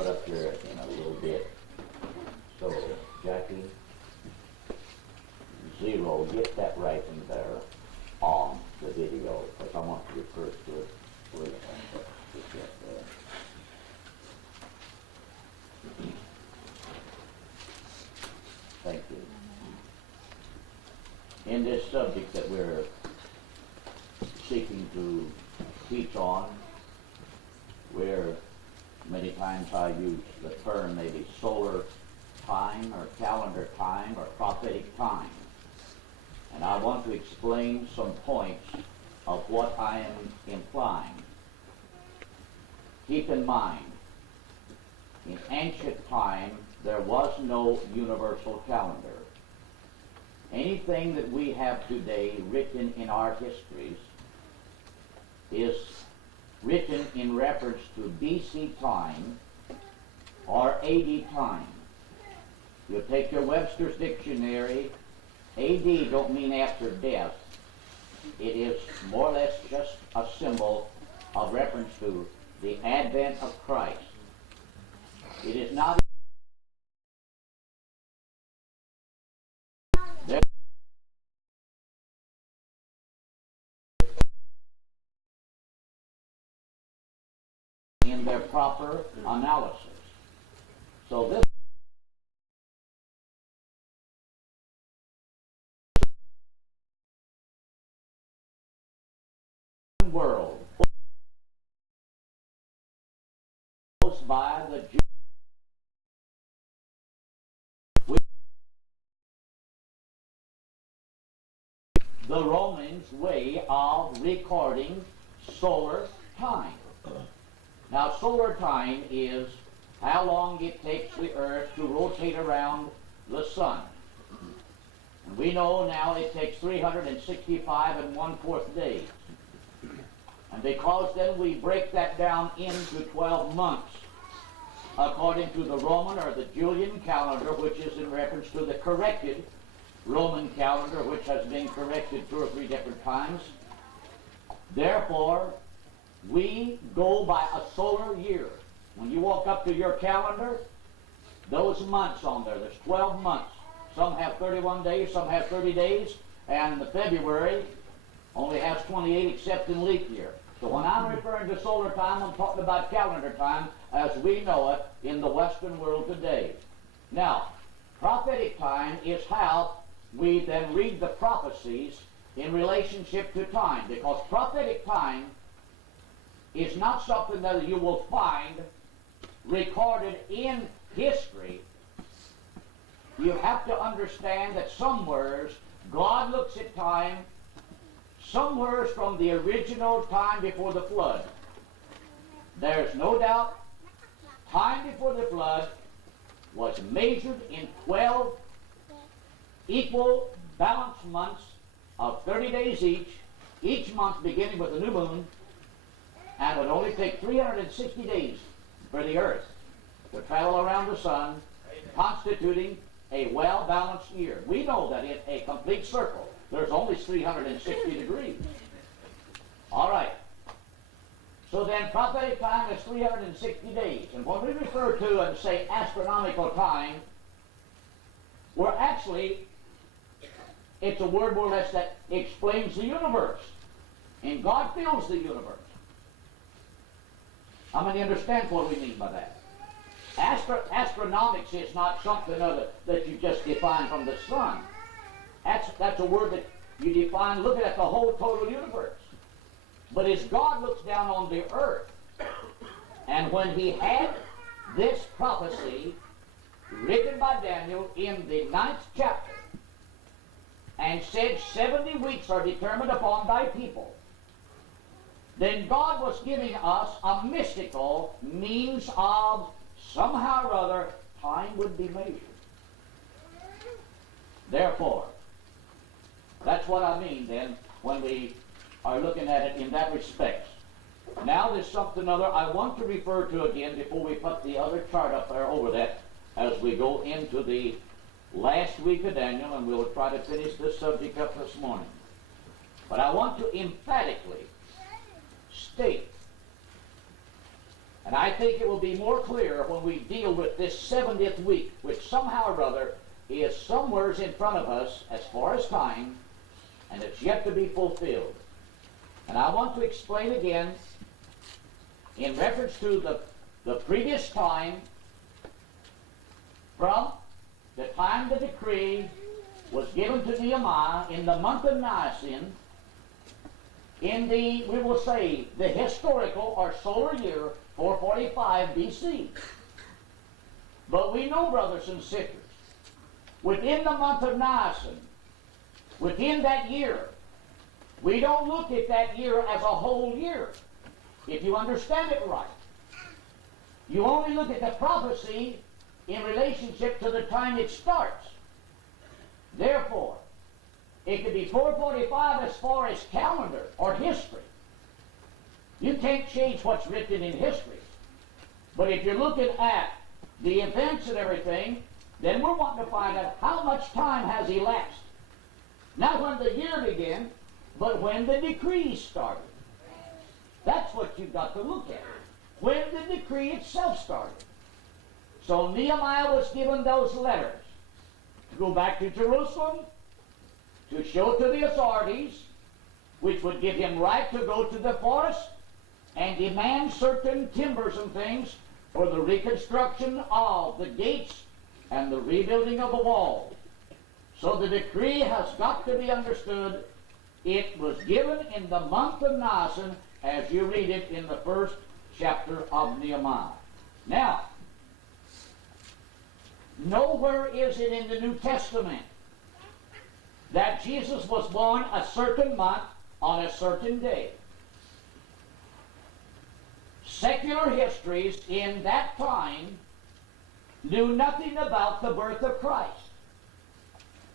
put up here in a little bit. So, Jackie, 0, get that right in there on the video, because I want to refer to it later. Thank you. In this subject that we're seeking to teach on, where many times I use the term maybe solar time or calendar time or prophetic time. And I want to explain some points of what I am implying. Keep in mind, in ancient time, there was no universal calendar. Anything that we have today written in our histories is written in reference to BC time or AD time. You take your Webster's dictionary, AD don't mean after death. It is more or less just a symbol of reference to the advent of Christ. It is not in their proper analysis. So this world goes by the Romans' way of recording solar time. Now, solar time is how long it takes the earth to rotate around the sun. And we know now it takes 365 and 1/4 days. And because then we break that down into 12 months, according to the Roman or the Julian calendar, which is in reference to the corrected Roman calendar, which has been corrected 2 or 3 different times. Therefore, we go by a solar year. When you walk up to your calendar, those months on there, there's 12 months. Some have 31 days, some have 30 days, and the February only has 28 except in leap year. So when I'm referring to solar time, I'm talking about calendar time as we know it in the Western world today. Now, prophetic time is how we then read the prophecies in relationship to time, because prophetic time is not something that you will find recorded in history. You have to understand that somewheres God looks at time somewheres from the original time before the flood. There's no doubt time before the flood was measured in 12 equal balanced months of 30 days each month beginning with a new moon, and it would only take 360 days for the earth to travel around the sun, constituting a well-balanced year. We know that in a complete circle, there's only 360 degrees. All right. So then prophetic time is 360 days. And when we refer to and say astronomical time, we're actually, it's a word more or less that explains the universe. And God fills the universe. How many understand what we mean by that? Astronomics is not something other that you just define from the sun. That's a word that you define looking at the whole total universe. But as God looks down on the earth, and when he had this prophecy written by Daniel in the 9th chapter, and said 70 weeks are determined upon thy people, then God was giving us a mystical means of somehow or other time would be measured. Therefore, that's what I mean then when we are looking at it in that respect. Now there's something other I want to refer to again before we put the other chart up there over that as we go into the last week of Daniel, and we'll try to finish this subject up this morning. But I want to emphatically state And I think it will be more clear when we deal with this 70th week, which somehow or other is somewhere in front of us as far as time, and it's yet to be fulfilled. And I want to explain again, in reference to the previous time, from the time the decree was given to Nehemiah in the month of Nisan, in the, we will say, the historical or solar year 445 BC. But we know, brothers and sisters, within the month of Nisan, within that year, we don't look at that year as a whole year, if you understand it right. You only look at the prophecy in relationship to the time it starts. Therefore, it could be 445 as far as calendar or history. You can't change what's written in history. But if you're looking at the events and everything, then we're wanting to find out how much time has elapsed. Not when the year began, but when the decree started. That's what you've got to look at. When the decree itself started. So Nehemiah was given those letters to go back to Jerusalem, to show to the authorities, which would give him right to go to the forest and demand certain timbers and things for the reconstruction of the gates and the rebuilding of the wall. So the decree has got to be understood. It was given in the month of Nisan, as you read it in the first chapter of Nehemiah. Now, nowhere is it in the New Testament that Jesus was born a certain month on a certain day. Secular histories in that time knew nothing about the birth of Christ.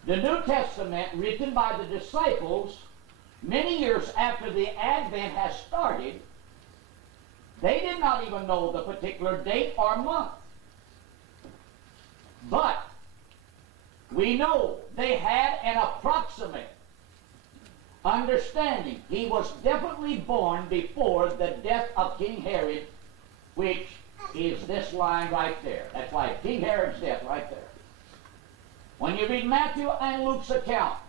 The New Testament, written by the disciples many years after the Advent has started, they did not even know the particular date or month. But we know they had an approximate understanding. He was definitely born before the death of King Herod, which is this line right there. That's why King Herod's death right there. When you read Matthew and Luke's account,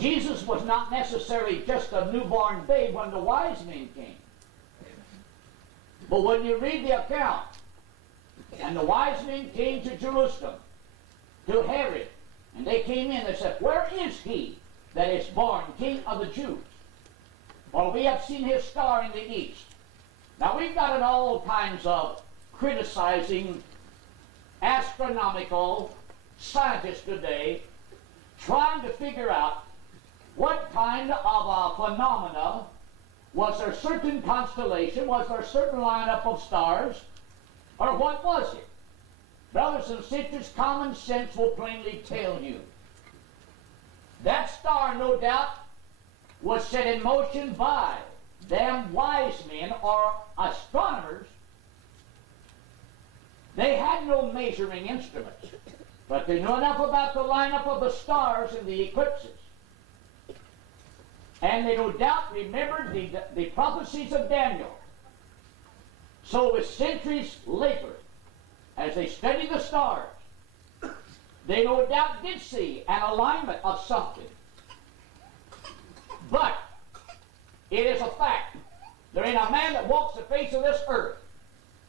Jesus was not necessarily just a newborn babe when the wise men came. But when you read the account, and the wise men came to Jerusalem, to Herod, and they came in, they said, "Where is he that is born King of the Jews? For we have seen his star in the east." Now we've got all kinds of criticizing astronomical scientists today, trying to figure out what kind of a phenomena. Was there a certain constellation? Was there a certain lineup of stars? Or what was it? Brothers and sisters, common sense will plainly tell you. That star, no doubt, was set in motion by them wise men or astronomers. They had no measuring instruments, but they knew enough about the lineup of the stars and the eclipses. And they no doubt remembered the prophecies of Daniel. So with centuries later, as they studied the stars, they no doubt did see an alignment of something. But it is a fact. There ain't a man that walks the face of this earth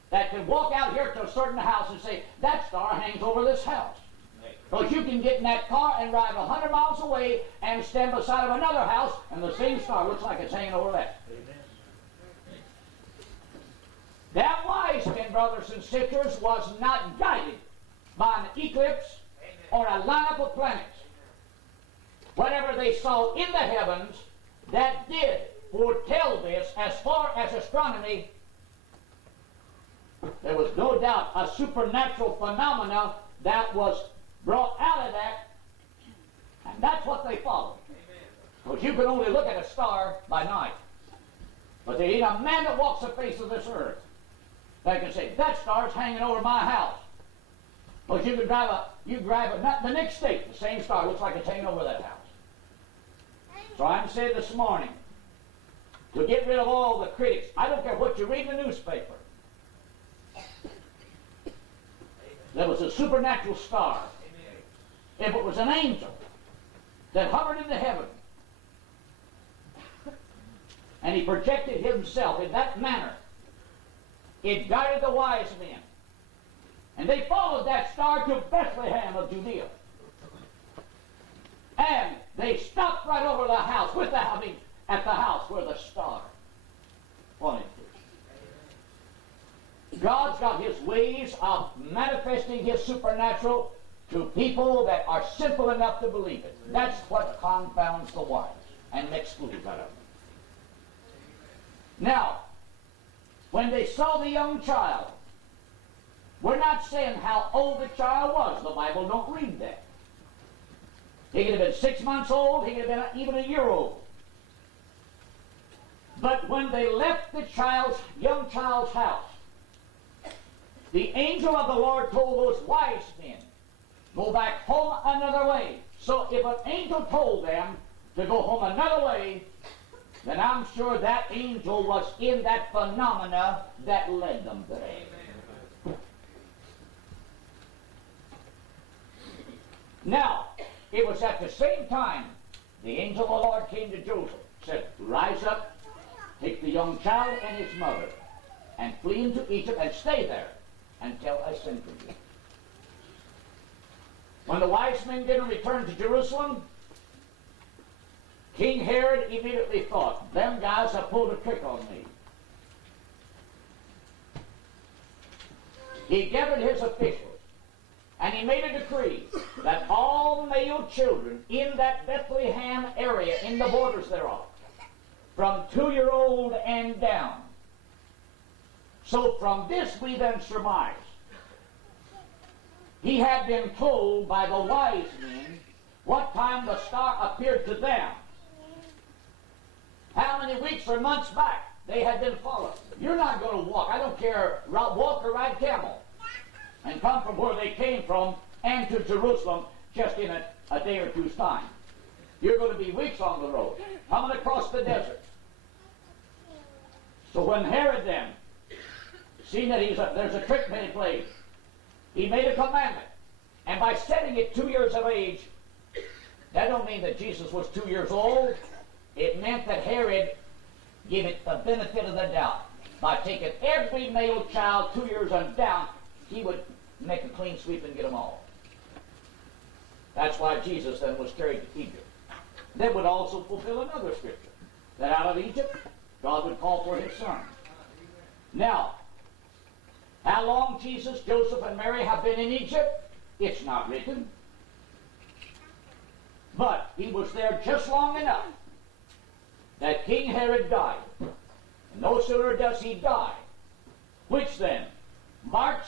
that can walk out here to a certain house and say, "That star hangs over this house." Because you can get in that car and ride 100 miles away and stand beside of another house, and the same star looks like it's hanging over that. Amen. That wise men, brothers and sisters, was not guided by an eclipse or a lineup of planets. Whatever they saw in the heavens, that did foretell this as far as astronomy. There was no doubt a supernatural phenomena that was brought out of that, and that's what they followed. Because you can only look at a star by night. But there ain't a man that walks the face of this earth that can say, "That star's hanging over my house." But you can drive not the next state, the same star looks like it's hanging over that house. So I'm saying this morning, to get rid of all the critics. I don't care what you read in the newspaper. There was a supernatural star. If it was an angel that hovered in the heaven, and he projected himself in that manner, it guided the wise men. And they followed that star to Bethlehem of Judea. And they stopped right over the house, at the house where the star pointed to. God's got his ways of manifesting his supernatural to people that are simple enough to believe it. That's what confounds the wise and makes fools out of them. Now, when they saw the young child, we're not saying how old the child was. The Bible don't read that. He could have been 6 months old. He could have been even a year old. But when they left the young child's house, the angel of the Lord told those wise men, go back home another way. So if an angel told them to go home another way, then I'm sure that angel was in that phenomena that led them there. Now, it was at the same time the angel of the Lord came to Joseph, said, rise up, take the young child and his mother, and flee into Egypt and stay there until I send for you. When the wise men didn't return to Jerusalem, King Herod immediately thought, them guys have pulled a trick on me. He gathered his officials, and he made a decree that all male children in that Bethlehem area, in the borders thereof, from 2-year-old and down. So from this we then surmise, he had been told by the wise men what time the star appeared to them. How many weeks or months back they had been followed. You're not going to walk, I don't care, walk or ride camel, and come from where they came from and to Jerusalem just in a day or two's time. You're going to be weeks on the road, coming across the desert. So when Herod then, seeing that there's a trick being played, he made a commandment. And by setting it 2 years of age, that don't mean that Jesus was 2 years old. It meant that Herod gave it the benefit of the doubt. By taking every male child 2 years and down, he would make a clean sweep and get them all. That's why Jesus then was carried to Egypt. That would also fulfill another scripture, that out of Egypt, God would call for his son. Now, how long Jesus, Joseph, and Mary have been in Egypt? It's not written. But he was there just long enough that King Herod died. And no sooner does he die, which then marks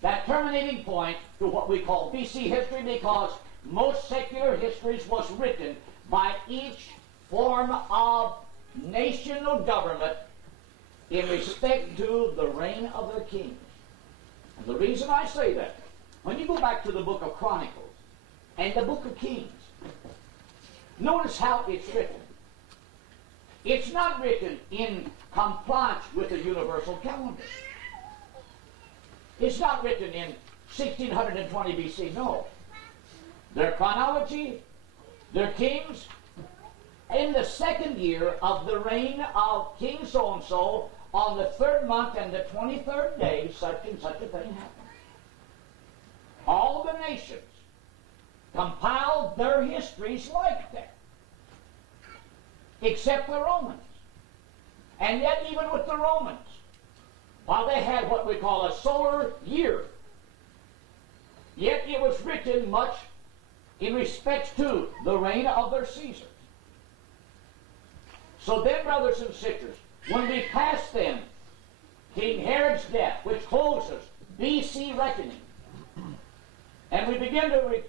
that terminating point to what we call BC history, because most secular histories was written by each form of national government in respect to the reign of their kings. And the reason I say that, when you go back to the book of Chronicles and the book of Kings, notice how it's written. It's not written in compliance with the universal calendar. It's not written in 1620 BC, no. Their chronology, their kings, in the second year of the reign of King so-and-so, on the 3rd month and the 23rd day, such and such a thing happened. All the nations compiled their histories like that, except the Romans. And yet even with the Romans, while they had what we call a solar year, yet it was written much in respect to the reign of their Caesars. So then, brothers and sisters, when we pass then King Herod's death, which closes BC reckoning, and we begin to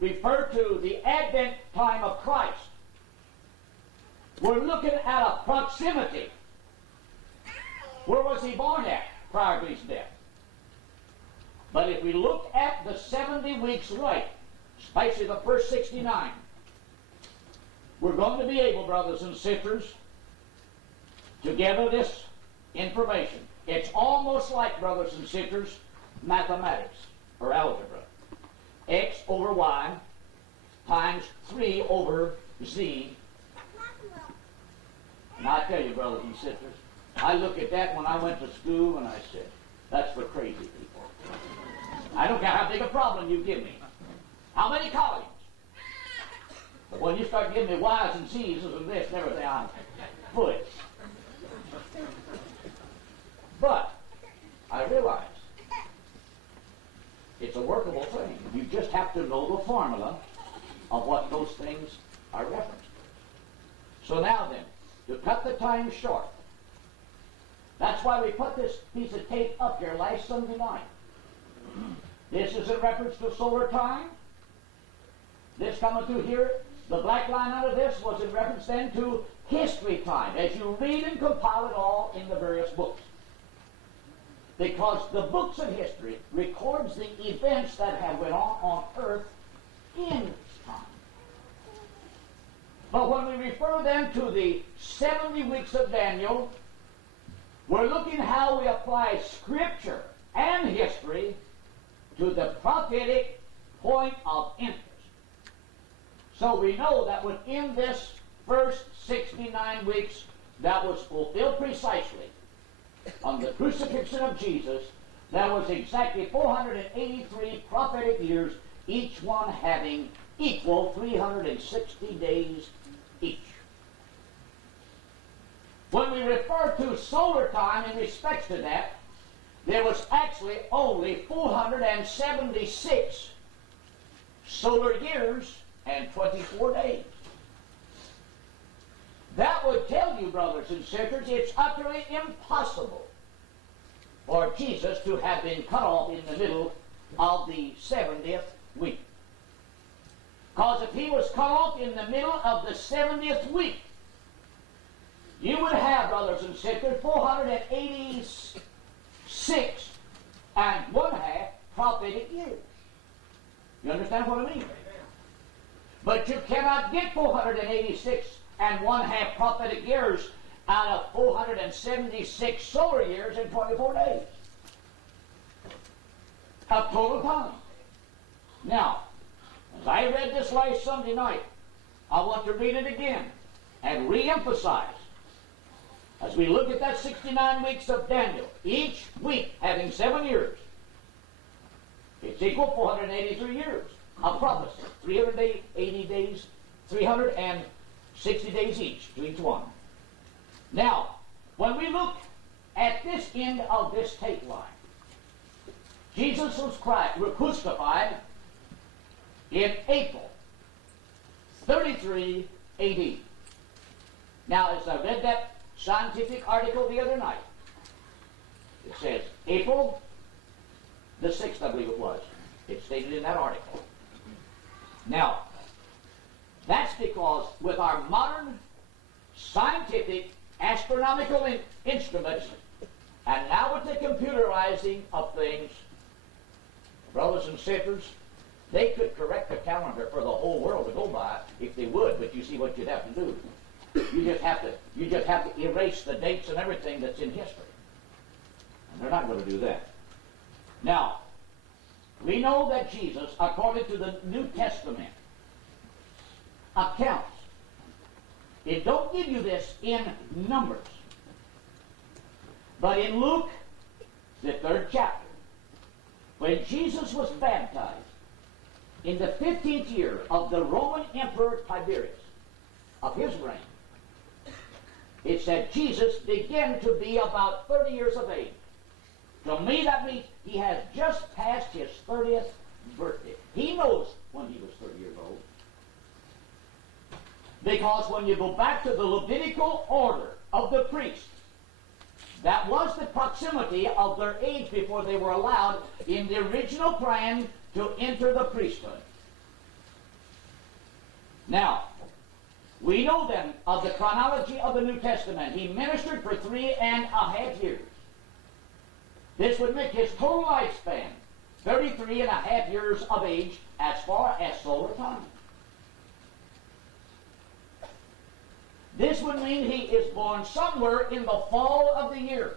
refer to the Advent time of Christ, we're looking at a proximity. Where was he born at prior to his death? But if we look at the 70 weeks right, especially the first 69, we're going to be able, brothers and sisters, to gather this information. It's almost like, brothers and sisters, mathematics or algebra. X over Y times 3 over Z. And I tell you, brothers and sisters, I look at that when I went to school and I said, that's for crazy people. I don't care how big a problem you give me. How many columns? But when you start giving me Y's and Z's and this and everything, I'm foolish. But I realize it's a workable thing. You just have to know the formula of what those things are referenced. So now then, to cut the time short, that's why we put this piece of tape up here last Sunday night. This is in reference to solar time. This coming through here, the black line under this was in reference then to history time, as you read and compile it all in the various books. Because the books of history records the events that have went on earth in time. But when we refer then to the 70 weeks of Daniel, we're looking how we apply Scripture and history to the prophetic point of interest. So we know that within this first 69 weeks, that was fulfilled precisely on the crucifixion of Jesus. There was exactly 483 prophetic years, each one having equal 360 days each. When we refer to solar time in respect to that, there was actually only 476 solar years and 24 days. That would tell you, brothers and sisters, it's utterly impossible for Jesus to have been cut off in the middle of the 70th week. Because if he was cut off in the middle of the 70th week, you would have, brothers and sisters, 486 and 1/2 prophetic years. You understand what I mean? But you cannot get 486 and 1/2 prophetic years out of 476 solar years in 24 days of total time. Now, as I read this last Sunday night, I want to read it again and re-emphasize as we look at that 69 weeks of Daniel, each week having 7 years. It's equal 483 years of prophecy, 380 days, 360 days each to each one. Now, when we look at this end of this tape line, Jesus was crucified in April 33 AD. Now, as I read that scientific article the other night, it says April the 6th, I believe it was. It's stated in that article. Now, that's because with our modern scientific astronomical instruments, and now with the computerizing of things, brothers and sisters, they could correct the calendar for the whole world to go by if they would, but you see what you'd have to do. You just have to erase the dates and everything that's in history. And they're not going to do that. Now, we know that Jesus, according to the New Testament accounts, it don't give you this in numbers, but in Luke, the 3rd chapter, when Jesus was baptized in the 15th year of the Roman Emperor Tiberius, of his reign, it said Jesus began to be about 30 years of age. To me, that means he has just passed his 30th birthday. He knows when he was 30 years old. Because when you go back to the Levitical order of the priests, that was the proximity of their age before they were allowed in the original plan to enter the priesthood. Now, we know then of the chronology of the New Testament. He ministered for 3.5 years. This would make his total lifespan 33.5 years of age as far as solar time. This would mean he is born somewhere in the fall of the year.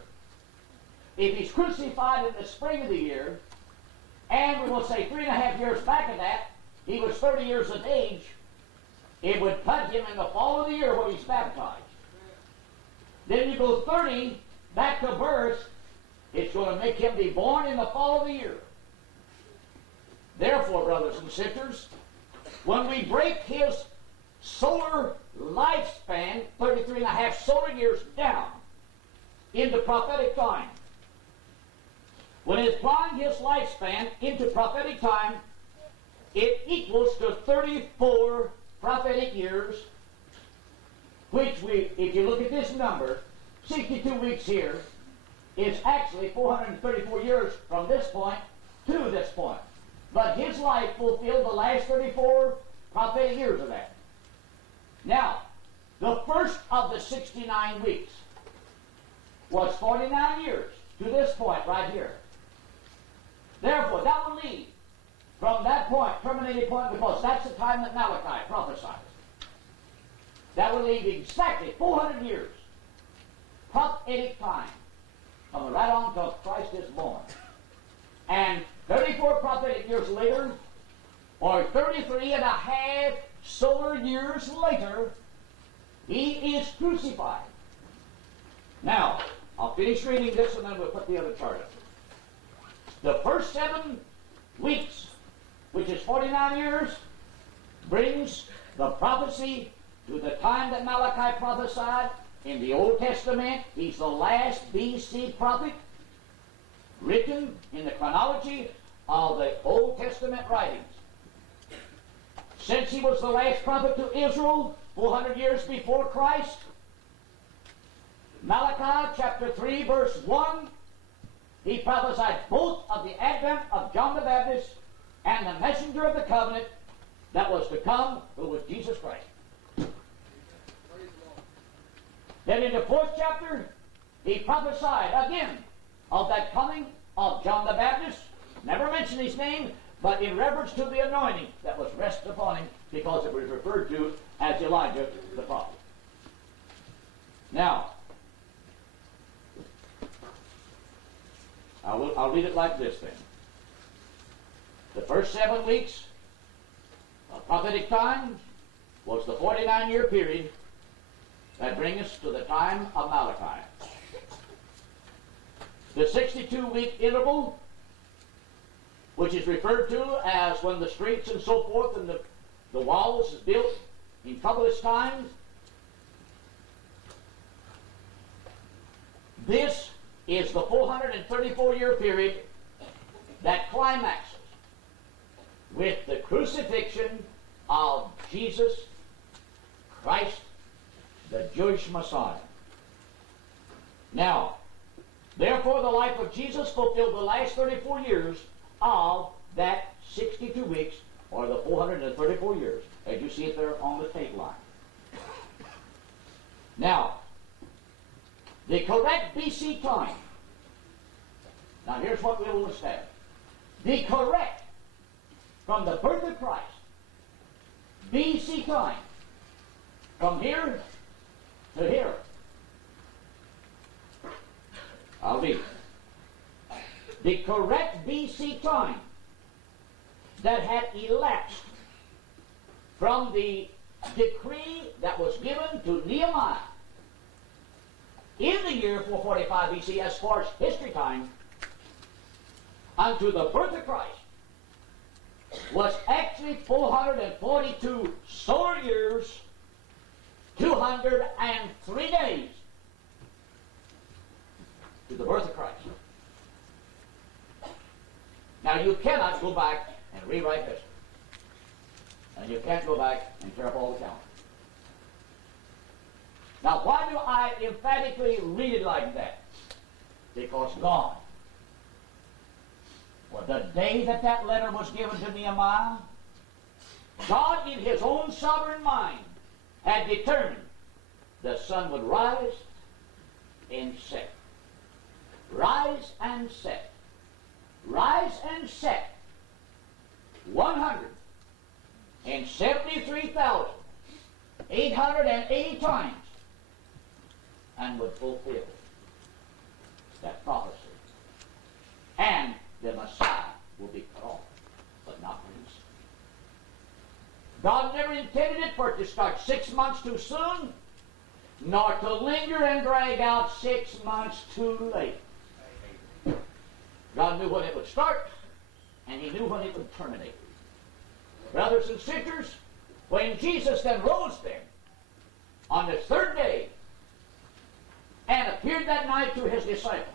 If he's crucified in the spring of the year, and we will say 3.5 years back of that, he was 30 years of age, it would put him in the fall of the year when he's baptized. Then you go 30 back to birth, it's going to make him be born in the fall of the year. Therefore, brothers and sisters, when we break his solar lifespan, 33.5 solar years down, into prophetic time, when it's applying his lifespan into prophetic time, it equals to 34 prophetic years, which if you look at this number, 62 weeks here, is actually 434 years from this point to this point. But his life fulfilled the last 34 prophetic years of that. Now, the first of the 69 weeks was 49 years to this point right here. Therefore, that will lead from that point, terminating point, because that's the time that Malachi prophesied. That will leave exactly 400 years, prophetic time, coming right on till Christ is born. And 34 prophetic years later, or 33.5 solar years later, he is crucified. Now, I'll finish reading this and then we'll put the other chart up. The first 7 weeks, which is 49 years, brings the prophecy to the time that Malachi prophesied in the Old Testament. He's the last BC prophet written in the chronology of the Old Testament writings. Since he was the last prophet to Israel 400 years before Christ, Malachi chapter 3 verse 1, he prophesied both of the advent of John the Baptist and the messenger of the covenant that was to come, who was Jesus Christ. Then in the 4th chapter, he prophesied again of that coming of John the Baptist. Never mentioned his name, but in reference to the anointing that was rested upon him, because it was referred to as Elijah the prophet. Now, I'll read it like this then. The first 7 weeks of prophetic time was the 49-year period that brings us to the time of Malachi. The 62-week interval, which is referred to as when the streets and so forth and the walls is built in troublous times, this is the 434-year period that climaxes with the crucifixion of Jesus Christ, the Jewish Messiah. Now, therefore, the life of Jesus fulfilled the last 34 years of that 62 weeks, or the 434 years, as you see it there on the tape line. Now, the correct BC time. Now, here's what we will establish. The correct, from the birth of Christ, BC time, from here to here. I'll read. The correct BC time that had elapsed from the decree that was given to Nehemiah in the year 445 BC, as far as history time, unto the birth of Christ, was actually 442 solar years, 203 days to the birth of Christ. Now, you cannot go back and rewrite history. And you can't go back and tear up all the calendars. Now, why do I emphatically read it like that? Because God, well, the day that that letter was given to Nehemiah, God in his own sovereign mind had determined the sun would rise and set. Rise and set. Rise and set. 173,880 times and would fulfill that prophecy. And the Messiah will be cut off, but not released. God never intended it for it to start 6 months too soon, nor to linger and drag out 6 months too late. God knew when it would start, and He knew when it would terminate. Brothers and sisters, when Jesus then rose there on the third day and appeared that night to His disciples,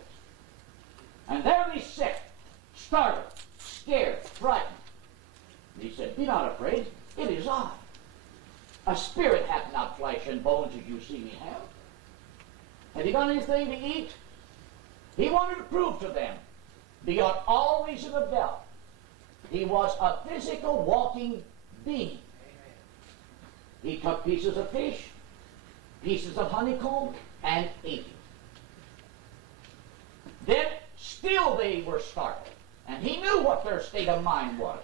and there they sat, startled, scared, frightened. And He said, "Be not afraid, it is I. A spirit hath not flesh and bones as you see me have." Have you got anything to eat? He wanted to prove to them, beyond all reason of doubt, He was a physical walking being. He took pieces of fish, pieces of honeycomb, and ate it. Then still they were startled, and He knew what their state of mind was.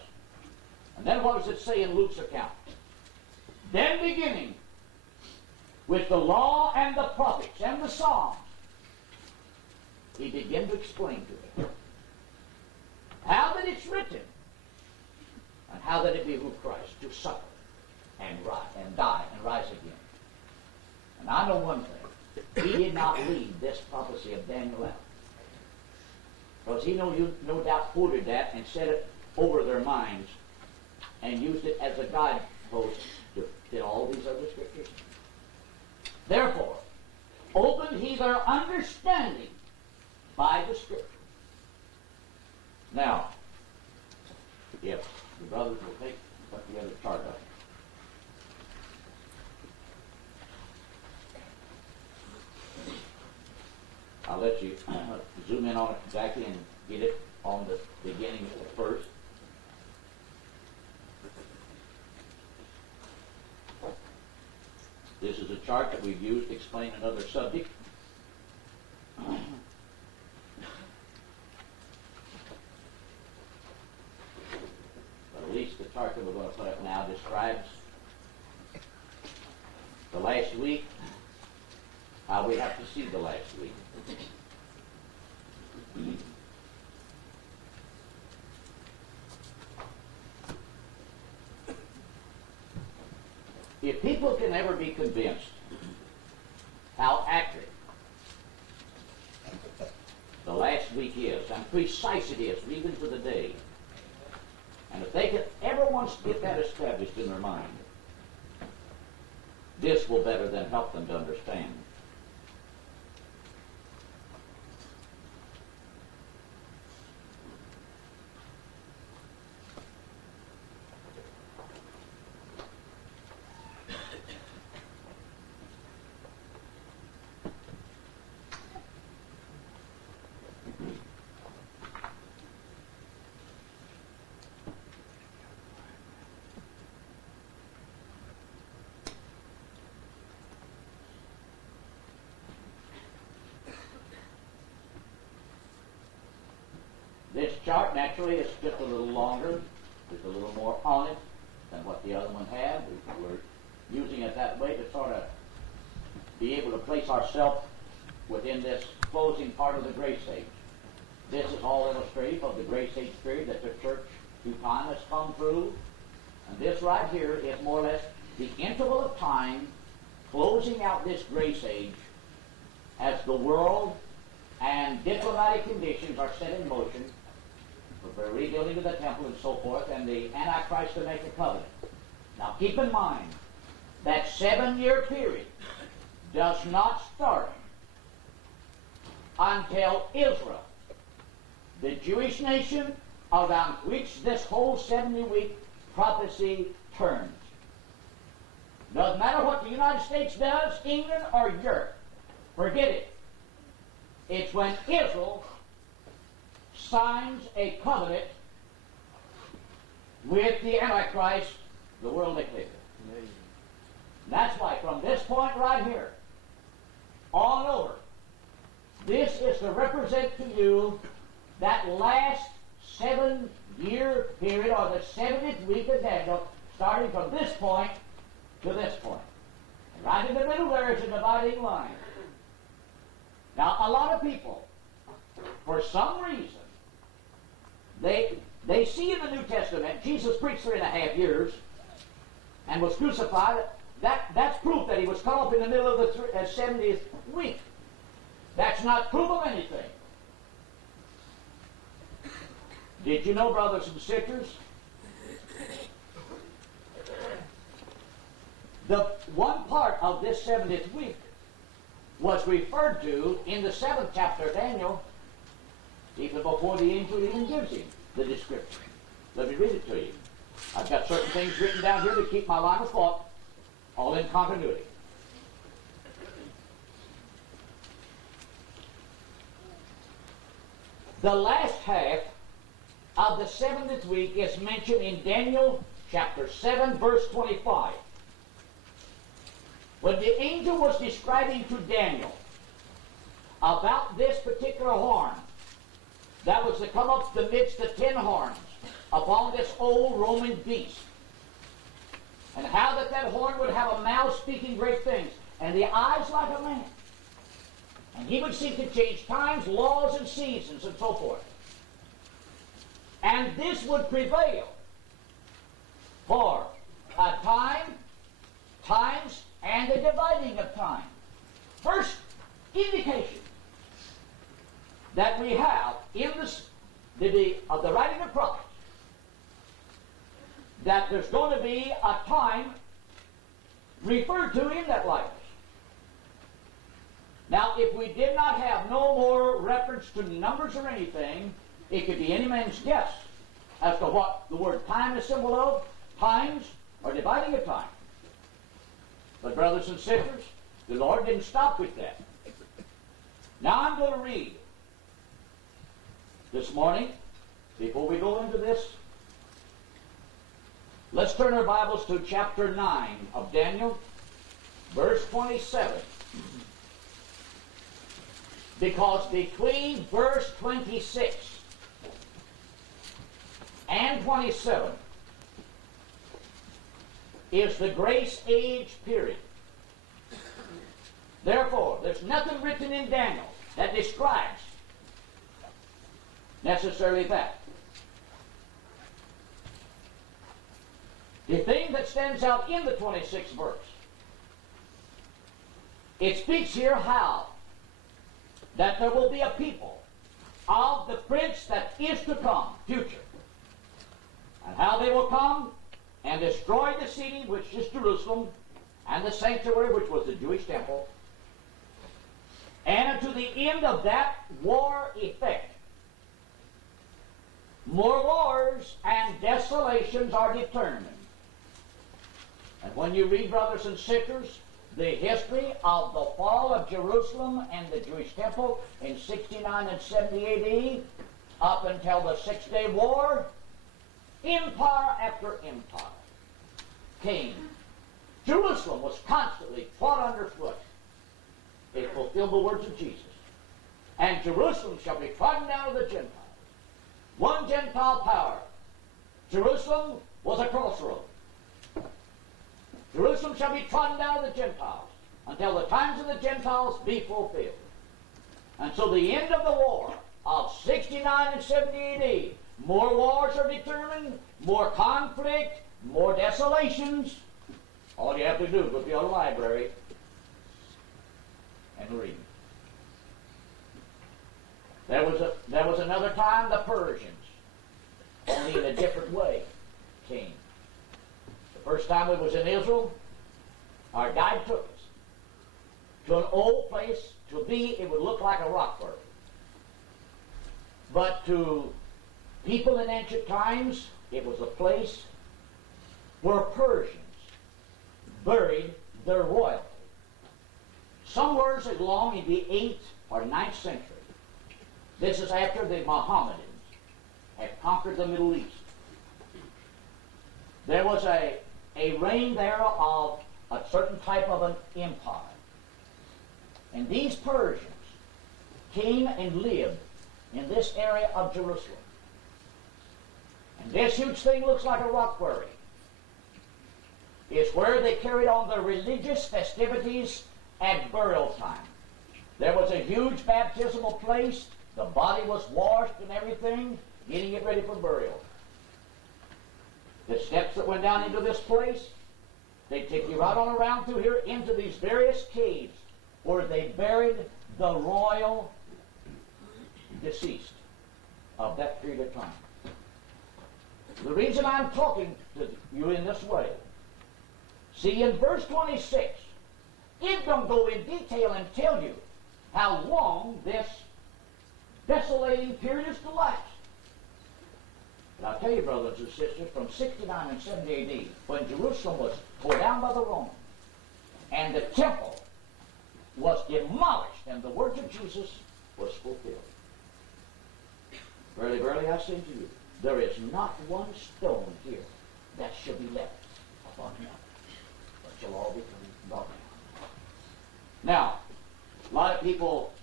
And then what does it say in Luke's account? Then beginning with the law and the prophets and the Psalms, He began to explain to them how that it's written, and how that it behooved Christ to suffer and die and rise again. And I know one thing: He did not leave this prophecy of Daniel out, because He no doubt quoted that and set it over their minds and used it as a guidepost to fit all these other scriptures. Therefore, opened He their understanding by the Scripture. Now, if the brothers will put the other chart up. I'll let you zoom in on it exactly and get it on the beginning first. This is a chart that we've used to explain another subject. But at least the chart that we're going to put up now describes the last week, how we have to see the last week. If people can ever be convinced how accurate the last week is, and precise it is, even to the day, and if they can ever once get that established in their mind, this will better than help them to understand. This chart, naturally, is just a little longer. There's a little more on it than what the other one had. We're using it that way to sort of be able to place ourselves within this closing part of the grace age. This is all illustrative of the grace age period that the church through time has come through. And this right here is more or less the interval of time closing out this grace age as the world and diplomatic conditions are set in motion for the rebuilding of the temple and so forth, and the Antichrist to make a covenant. Now keep in mind that 7-year period does not start until Israel, the Jewish nation around which this whole 70-week prophecy turns. Doesn't matter what the United States does, England or Europe. Forget it. It's when Israel signs a covenant with the Antichrist, the world dictator. That's why from this point right here on over, this is to represent to you that last 7-year period, or the 70th week of Daniel, starting from this point to this point. And right in the middle there is a dividing line. Now, a lot of people, for some reason, they see in the New Testament Jesus preached 3.5 years and was crucified. That's proof that he was cut off in the middle of the 70th week. That's not proof of anything. Did you know, brothers and sisters, the one part of this 70th week was referred to in the 7th chapter of Daniel, even before the angel even gives him the description. Let me read it to you. I've got certain things written down here to keep my line of thought all in continuity. The last half of the 70th week is mentioned in Daniel chapter 7, verse 25. When the angel was describing to Daniel about this particular horn that was to come up amidst the 10 horns upon this old Roman beast, and how that horn would have a mouth speaking great things, and the eyes like a man, and he would seek to change times, laws, and seasons, and so forth. And this would prevail for a time, times, and a dividing of time. First indication that we have in the writing of prophets that there's going to be a time referred to in that likeness. Now, if we did not have no more reference to numbers or anything, it could be any man's guess as to what the word time is symbol of, times, or dividing of time. But brothers and sisters, the Lord didn't stop with that. Now I'm going to read this morning, before we go into this. Let's turn our Bibles to chapter 9 of Daniel, verse 27. Because between verse 26 and 27 is the grace age period. Therefore, there's nothing written in Daniel that describes necessarily that. The thing that stands out in the 26th verse, it speaks here how that there will be a people of the prince that is to come, future, and how they will come and destroy the city, which is Jerusalem, and the sanctuary, which was the Jewish temple, and unto the end of that war effect. More wars and desolations are determined. And when you read, brothers and sisters, the history of the fall of Jerusalem and the Jewish temple in 69 and 70 A.D., up until the Six-Day War, empire after empire came. Jerusalem was constantly trod underfoot. It fulfilled the words of Jesus. And Jerusalem shall be trodden down of the Gentiles. One Gentile power. Jerusalem was a crossroad. Jerusalem shall be trodden down of the Gentiles until the times of the Gentiles be fulfilled. And so the end of the war of 69 and 70 A.D., more wars are determined, more conflict, more desolations. All you have to do is go to your library and read. There was another time the Persians, only in a different way, came. The first time we was in Israel, our guide took us to an old place. To me, it would look like a rock quarry. But to people in ancient times, it was a place where Persians buried their royalty. Somewhere along in the 8th or 9th century. This is after the Mohammedans had conquered the Middle East. There was a reign there of a certain type of an empire. And these Persians came and lived in this area of Jerusalem. And this huge thing looks like a rock quarry. It's where they carried on their religious festivities at burial time. There was a huge baptismal place. The body was washed and everything, getting it ready for burial. The steps that went down into this place, they take you right on around through here into these various caves where they buried the royal deceased of that period of time. The reason I'm talking to you in this way, see in verse 26, it don't go in detail and tell you how long this desolating period is to last. But I'll tell you, brothers and sisters, from 69 and 70 A.D., when Jerusalem was torn down by the Romans, and the temple was demolished, and the words of Jesus was fulfilled. Verily, verily, I say to you, there is not one stone here that shall be left upon him, but shall all be brought down. Now, a lot of people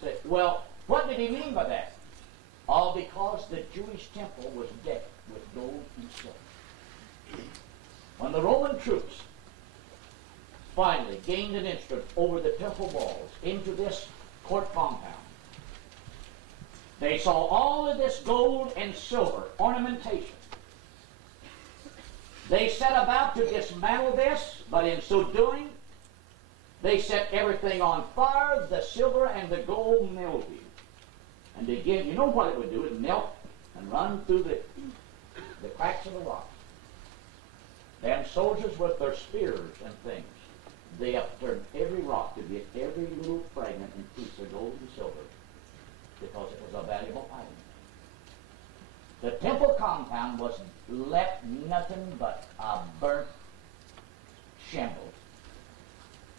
say, well, what did he mean by that? All because the Jewish temple was decked with gold and silver. When the Roman troops finally gained an entrance over the temple walls into this court compound, they saw all of this gold and silver ornamentation. They set about to dismantle this, but in so doing, they set everything on fire. The silver and the gold melted. And again, you know what it would do? It would melt and run through the cracks of the rocks. Them soldiers with their spears and things, they upturned every rock to get every little fragment and piece of gold and silver, because it was a valuable item. The temple compound was left nothing but a burnt shambles.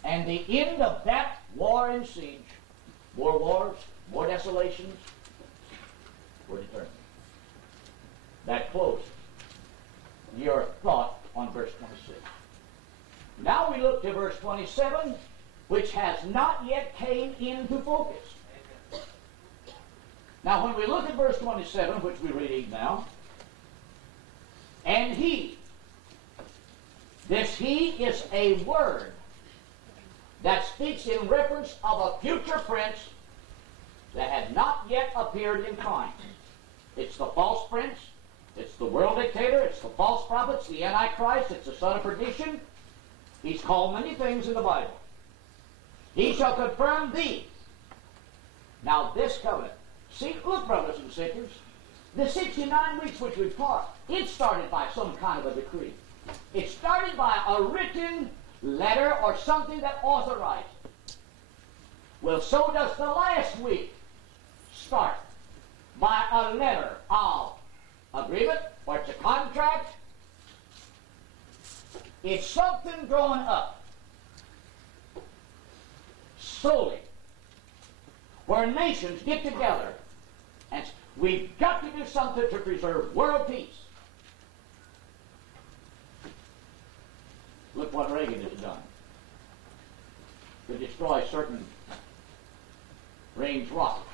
And the end of that war and siege, more wars, more desolations, were determined. That closed your thought on verse 26. Now we look to verse 27, which has not yet came into focus. Now when we look at verse 27, which we read now, and he, this he is a word that speaks in reference of a future prince that had not yet appeared in time. It's the false prince, it's the world dictator, it's the false prophet, it's the Antichrist, it's the son of perdition. He's called many things in the Bible. He shall confirm thee. Now this covenant. See, look, brothers and sisters, the 69 weeks which we've taught, it started by some kind of a decree. It started by a written letter or something that authorized it. Well, so does the last week start by a letter of agreement, or it's a contract. It's something growing up slowly, where nations get together and we've got to do something to preserve world peace. Look what Reagan has done to destroy certain range rockets.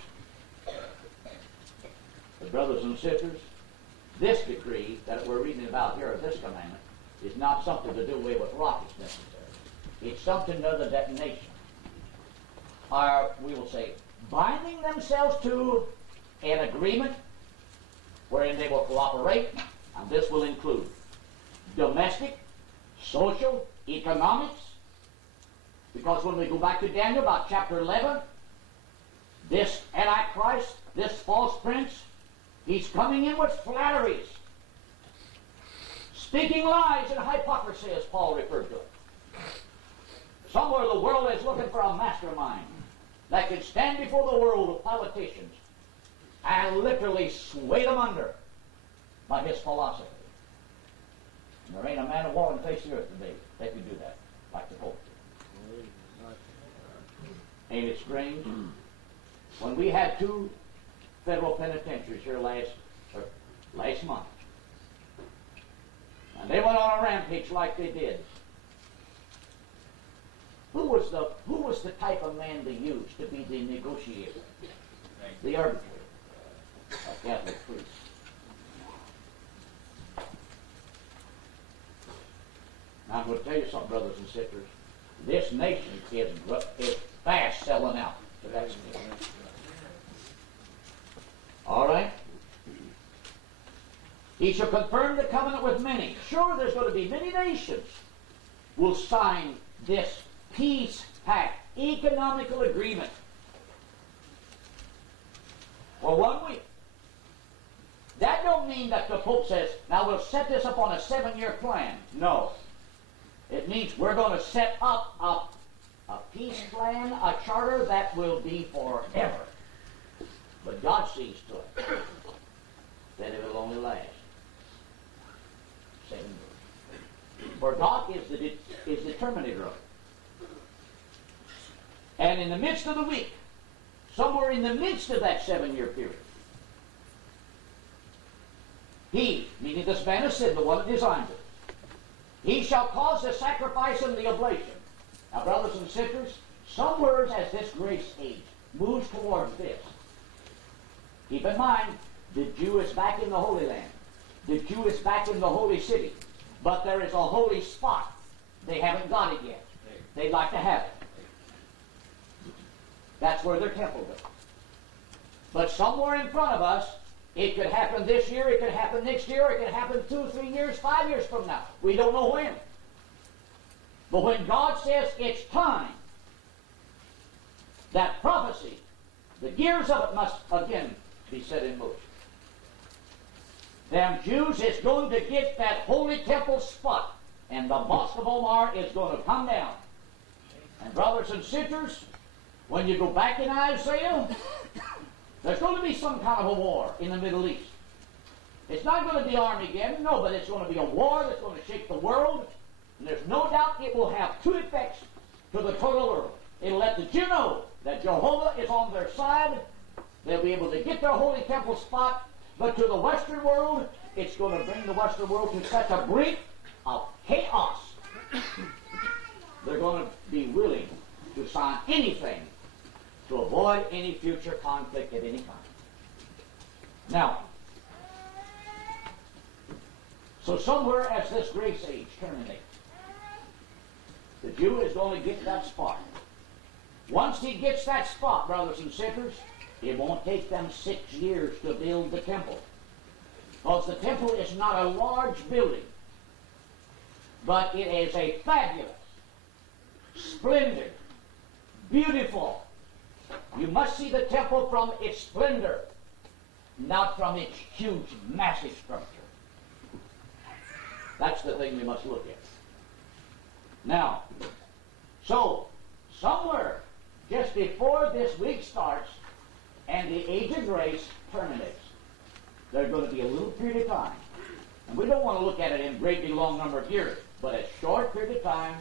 But brothers and sisters, this decree that we're reading about here, this commandment, is not something to do away with rockets necessarily. It's something other than nations are, we will say, binding themselves to an agreement wherein they will cooperate, and this will include domestic, social, economics, because when we go back to Daniel about chapter 11, this Antichrist, this false prince, he's coming in with flatteries, speaking lies and hypocrisy, as Paul referred to it. Somewhere the world is looking for a mastermind that can stand before the world of politicians and literally sway them under by his philosophy. And there ain't a man of war on the face of the earth today that can do that, like the Pope did. Ain't it strange? When we had 2 federal penitentiaries here last month, and they went on a rampage like they did, who was the type of man they used to be the negotiator, the arbitrator? A Catholic priest. Now I'm going to tell you something, brothers and sisters. This nation is fast selling out. So that's me. All right? He shall confirm the covenant with many. Sure, there's going to be many nations will sign this peace pact, economical agreement for 1 week. That don't mean that the Pope says, now we'll set this up on a 7-year plan. No. It means we're going to set up a peace plan, a charter that will be forever. But God sees to it that it will only last 7 years. For God is the terminator of it. And in the midst of the week, somewhere in the midst of that 7-year period, he, meaning this man of sin, the one that designed it, he shall cause the sacrifice and the oblation. Now, brothers and sisters, somewhere as this grace age moves towards this, keep in mind, the Jew is back in the Holy Land. The Jew is back in the holy city. But there is a holy spot. They haven't got it yet. They'd like to have it. That's where their temple is. But somewhere in front of us, it could happen this year, it could happen next year, it could happen 2, 3 years, 5 years from now. We don't know when. But when God says it's time, that prophecy, the gears of it must again be set in motion. Them Jews is going to get that holy temple spot, and the Mosque of Omar is going to come down. And brothers and sisters, when you go back in Isaiah, there's going to be some kind of a war in the Middle East. It's not going to be Armageddon, no, but it's going to be a war that's going to shake the world. And there's no doubt it will have 2 effects to the total world. It'll let the Jew know that Jehovah is on their side. They'll be able to get their holy temple spot. But to the Western world, it's going to bring the Western world to such a brink of chaos. They're going to be willing to sign anything to avoid any future conflict at any time. Now, so somewhere as this grace age terminates, the Jew is going to get that spot. Once he gets that spot, brothers and sisters, it won't take them 6 years to build the temple. Because the temple is not a large building, but it is a fabulous, splendid, beautiful. You must see the temple from its splendor, not from its huge, massive structure. That's the thing we must look at. Now, so, somewhere just before this week starts and the age of grace terminates, there's going to be a little period of time. And we don't want to look at it in a great big long number of years, but a short period of time.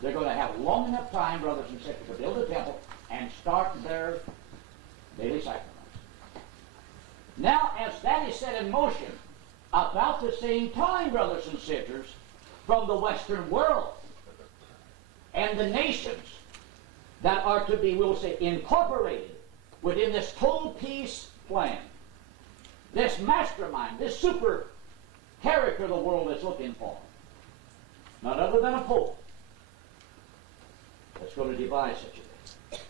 They're going to have long enough time, brothers and sisters, to build a temple and start their daily sacrifice. Now, as that is set in motion, about the same time, brothers and sisters, from the Western world and the nations that are to be, we'll say, incorporated within this total peace plan, this mastermind, this super character the world is looking for, none other than a pope that's going to devise such a thing.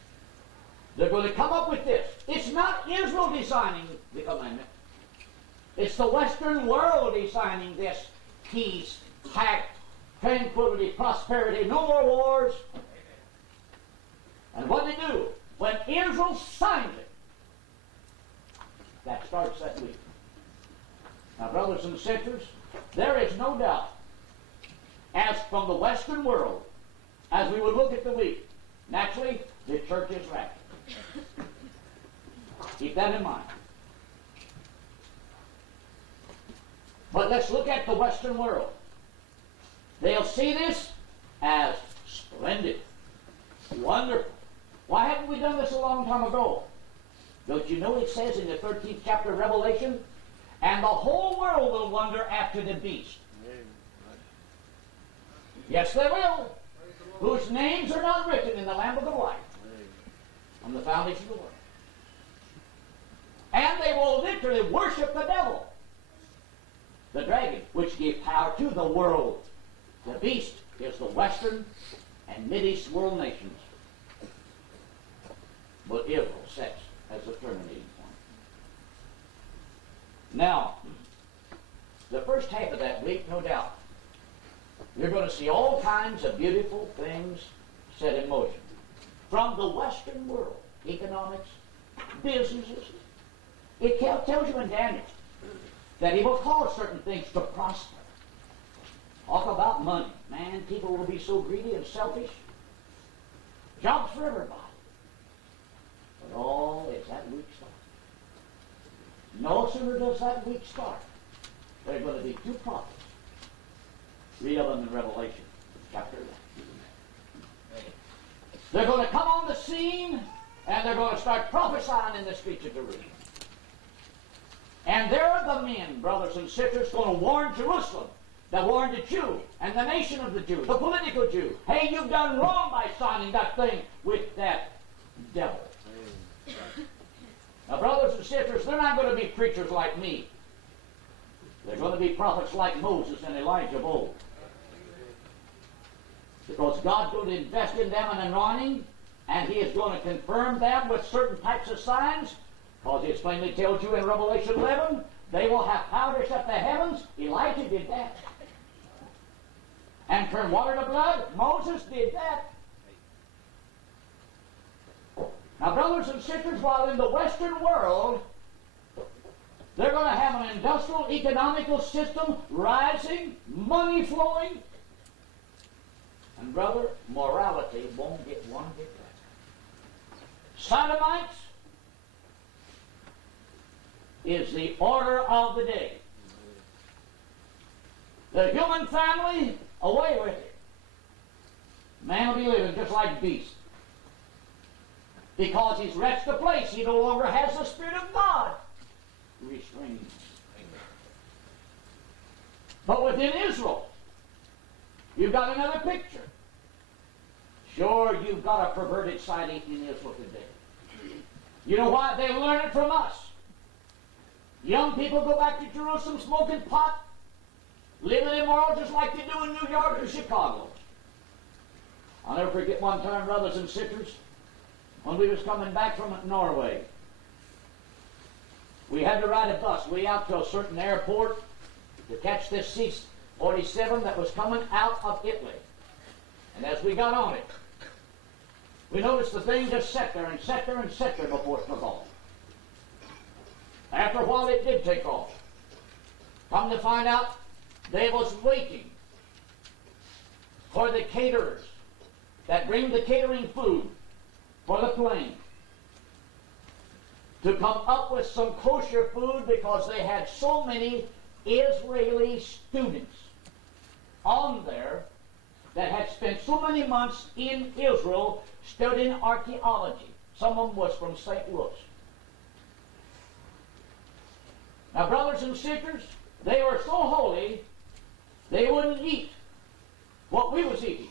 They're going to come up with this. It's not Israel designing the commandment. It's the Western world designing this peace, pact, tranquility, prosperity, no more wars. And what they do, when Israel signs it, that starts that week. Now, brothers and sisters, there is no doubt, as from the Western world, as we would look at the week, naturally, the church is raptured. Keep that in mind. But let's look at the Western world. They'll see this as splendid, wonderful. Why haven't we done this a long time ago? Don't you know it says in the 13th chapter of Revelation, and the whole world will wonder after the beast. Yes, they will. Whose names are not written in the Lamb of the life from the foundation of the world. And they will literally worship the devil, the dragon, which gave power to the world. The beast is the Western and Mideast world nations. but Israel sets as the terminating point. Now, the first half of that week, no doubt, you're going to see all kinds of beautiful things set in motion. From the Western world, economics, businesses, it tells you in Daniel that he will cause certain things to prosper. Talk about money. Man, people will be so greedy and selfish. Jobs for everybody. But all is that week start. No sooner does that week start, there are going to be two prophets. Read of them in Revelation chapter 11. They're going to come on the scene, and they're going to start prophesying in the streets of Jerusalem. And there are the men, brothers and sisters, going to warn Jerusalem, that warn the Jew and the nation of the Jew, the political Jew. Hey, you've done wrong by signing that thing with that devil. Now, brothers and sisters, they're not going to be preachers like me. They're going to be prophets like Moses and Elijah of old. Because God's going to invest in them an anointing, and He is going to confirm them with certain types of signs. Because He plainly tells you in Revelation 11, they will have power to shut the heavens. Elijah did that. And turn water to blood. Moses did that. Now, brothers and sisters, while in the Western world, they're going to have an industrial, economical system rising, money flowing, and brother, morality won't get one bit better. Sodomites is the order of the day. The human family, away with it. Man will be living just like beasts. Because he's reached the place, he no longer has the Spirit of God restraining him. But within Israel, you've got another picture. Sure, you've got a perverted side in Israel today. You know why? They learn it from us. Young people go back to Jerusalem smoking pot, living immoral just like they do in New York or Chicago. I'll never forget one time, brothers and sisters, when we was coming back from Norway. We had to ride a bus way out to a certain airport to catch this C-47 that was coming out of Italy. And as we got on it, we noticed the thing just sat there and sat there and sat there before it took off. After a while, it did take off. Come to find out, they was waiting for the caterers that bring the catering food for the plane to come up with some kosher food because they had so many Israeli students on there that had spent so many months in Israel studying archaeology. Some of them was from St. Louis. Now, brothers and sisters, they were so holy, they wouldn't eat what we was eating.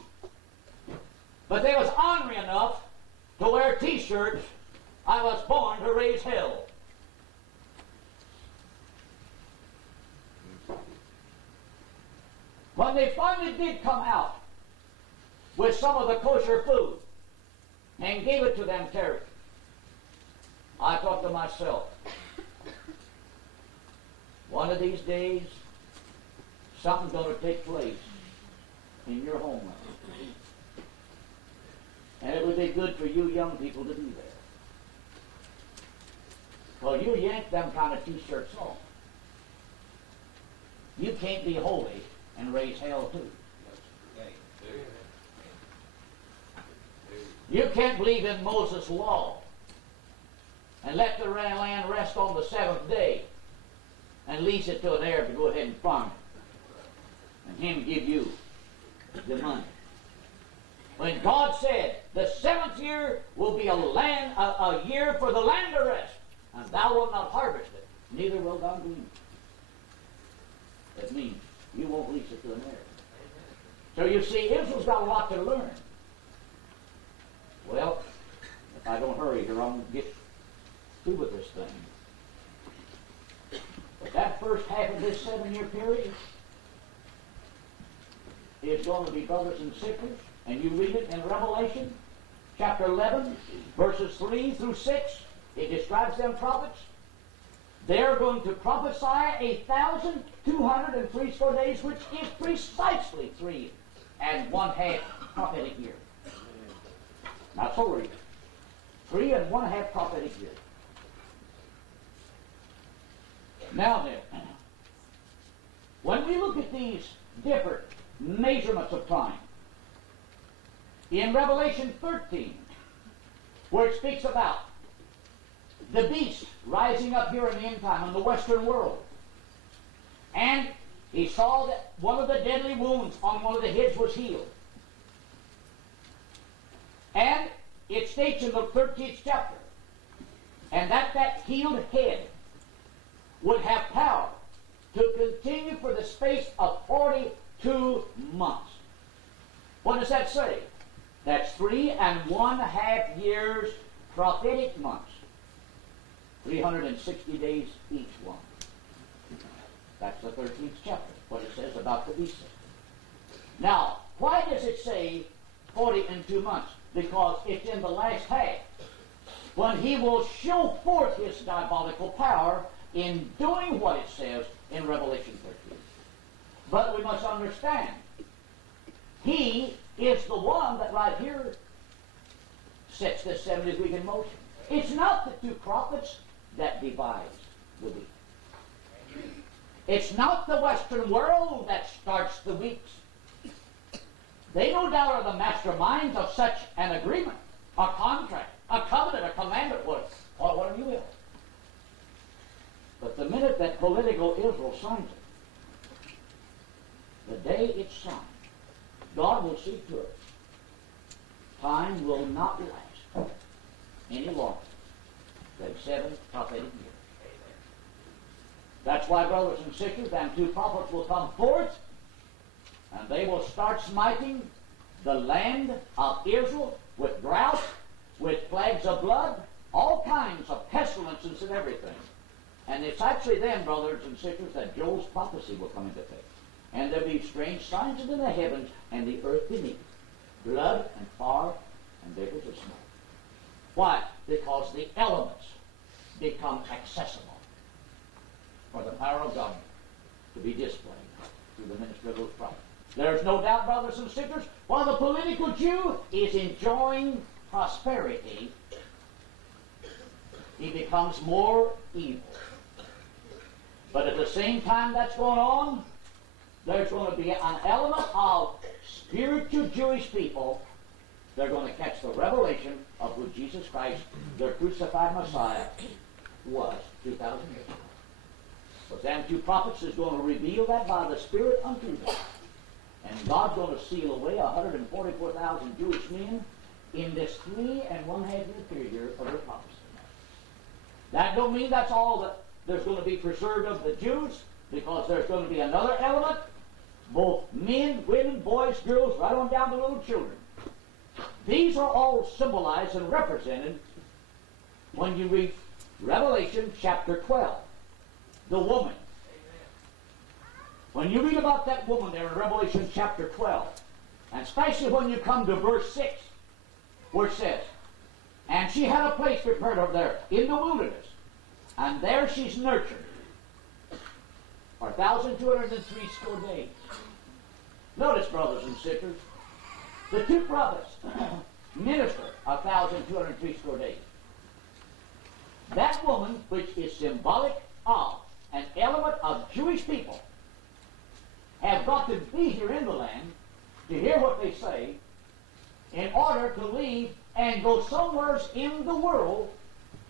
But they was ornery enough to wear T-shirts, "I was born to raise hell." When they finally did come out with some of the kosher food and gave it to them, Terry, I thought to myself, one of these days, something's going to take place in your homeland. And it would be good for you young people to be there. Well, you yank them kind of T-shirts off. You can't be holy and raise hell too. You can't believe in Moses' law and let the land rest on the seventh day and lease it to an Arab to go ahead and farm it, and him give you the money. When God said, the seventh year will be a year for the land to rest, and thou wilt not harvest it, neither will thou glean it. That means you won't lease it to an Arab. So you see, Israel's got a lot to learn. Well, if I don't hurry here, I'm going to get through with this thing. But that first half of this 7-year period is going to be, brothers and sisters, and you read it in Revelation, chapter 11, verses 3 through 6, it describes them prophets. They're going to prophesy 1,203 score days, which is precisely 3½ prophetic year. Not solar year. 3½ prophetic year. Now then, when we look at these different measurements of time, in Revelation 13, where it speaks about the beast rising up here in the end time in the Western world, and he saw that one of the deadly wounds on one of the heads was healed. And it states in the 13th chapter, and that healed head would have power to continue for the space of 42 months. What does that say? That's 3½ years prophetic months. 360 days each one. That's the 13th chapter, what it says about the beast system. Now, why does it say 42 months? Because it's in the last half, when he will show forth his diabolical power in doing what it says in Revelation 13. But we must understand, he is the one that right here sets this 70th week in motion. It's not the two prophets that divides the week. It's not the Western world that starts the weeks. They no doubt are the masterminds of such an agreement, a contract, a covenant, a commandment, whatever you will. But the minute that political Israel signs it, the day it's signed, God will see to it. Time will not last any longer than 7 prophetic years. That's why, brothers and sisters, and two prophets will come forth, and they will start smiting the land of Israel with drought, with plagues of blood, all kinds of pestilences and everything. And it's actually then, brothers and sisters, that Joel's prophecy will come into effect. And there'll be strange signs in the heavens and the earth beneath, blood and fire and vapors of smoke. Why? Because the elements become accessible for the power of God to be displayed through the ministry of those prophets. There's no doubt, brothers and sisters, while the political Jew is enjoying prosperity, he becomes more evil. But at the same time that's going on, there's going to be an element of spiritual Jewish people. They're going to catch the revelation of who Jesus Christ, their crucified Messiah, was 2,000 years ago. But them two prophets is going to reveal that by the Spirit unto them. And God's going to seal away 144,000 Jewish men in this 3½ year period of their prophecy. That don't mean that's all that there's going to be preserved of the Jews, because there's going to be another element, both men, women, boys, girls, right on down to little children. These are all symbolized and represented when you read Revelation chapter 12, the woman. When you read about that woman there in Revelation chapter 12, and especially when you come to verse 6, where it says, and she had a place prepared over there in the wilderness, and there she's nurtured for 1,203 score days. Notice, brothers and sisters, the two prophets minister 1,203 score days. That woman, which is symbolic of an element of Jewish people, have got to be here in the land to hear what they say in order to leave and go somewhere in the world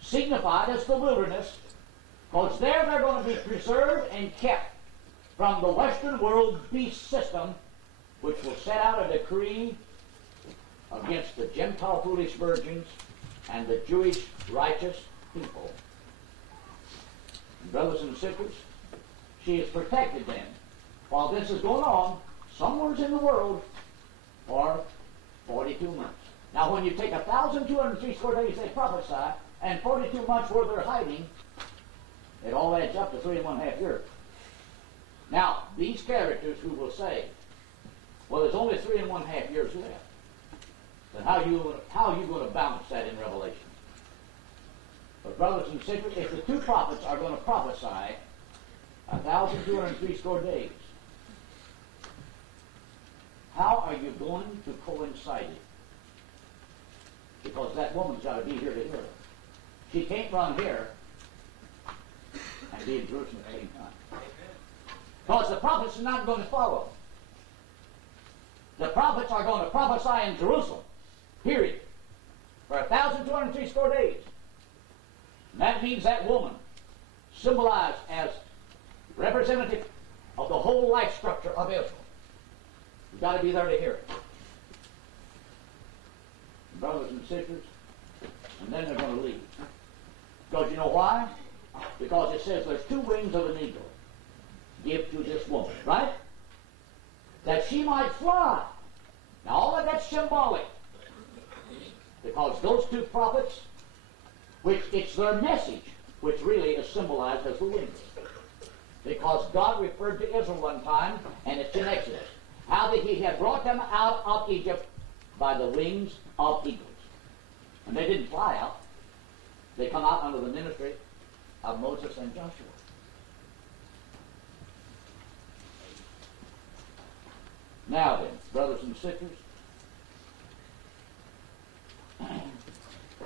signified as the wilderness, because there they're going to be preserved and kept from the Western world beast system, which will set out a decree against the Gentile foolish virgins and the Jewish righteous people. And brothers and sisters, she is protected then, while this is going on, somewhere in the world, for 42 months. Now, when you take 1,203 score days they prophesy, and 42 months where they're hiding, it all adds up to 3½ years. Now, these characters who will say, well, there's only 3½ years left. then how are you going to balance that in Revelation? But brothers and sisters, if the two prophets are going to prophesy 1,260 days, how are you going to coincide it? Because that woman's got to be here to hear it. She can't run here and be in Jerusalem at the same time. Because the prophets are not going to follow. The prophets are going to prophesy in Jerusalem, period, for 1,260 days. And that means that woman, symbolized as representative of the whole life structure of Israel, you've got to be there to hear it. Brothers and sisters, and then they're going to leave. Because you know why? Because it says there's two wings of an eagle give to this woman, right? That she might fly. Now all of that's symbolic. Because those two prophets, which it's their message, which really is symbolized as the wings. Because God referred to Israel one time, and it's in Exodus, how that he had brought them out of Egypt by the wings of eagles. And they didn't fly out. They come out under the ministry of Moses and Joshua. Now then, brothers and sisters,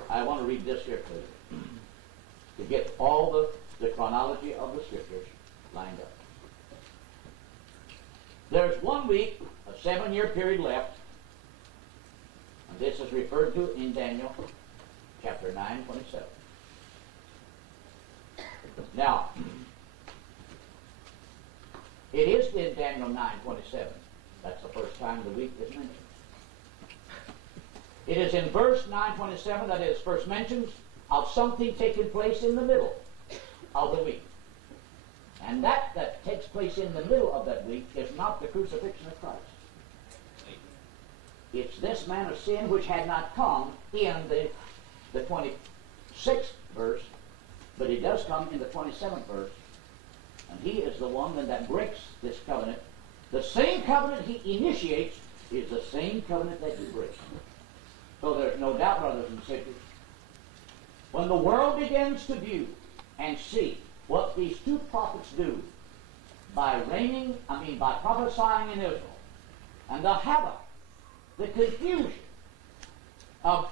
I want to read this here for you to get all the chronology of the scriptures lined up. There's 1 week, a 7-year period left, and this is referred to in Daniel chapter 9:27. Now, it is in Daniel 9:27. That's the first time the week is mentioned. It is in verse 9:27 that it is first mentioned of something taking place in the middle of the week. And that takes place in the middle of that week is not the crucifixion of Christ. It's this man of sin which had not come in the 26th verse, but he does come in the 27th verse. And he is the one that breaks this covenant. The same covenant he initiates is the same covenant that he breaks. So there's no doubt, brothers and sisters, when the world begins to view and see what these two prophets do by prophesying in Israel, and the havoc, the confusion of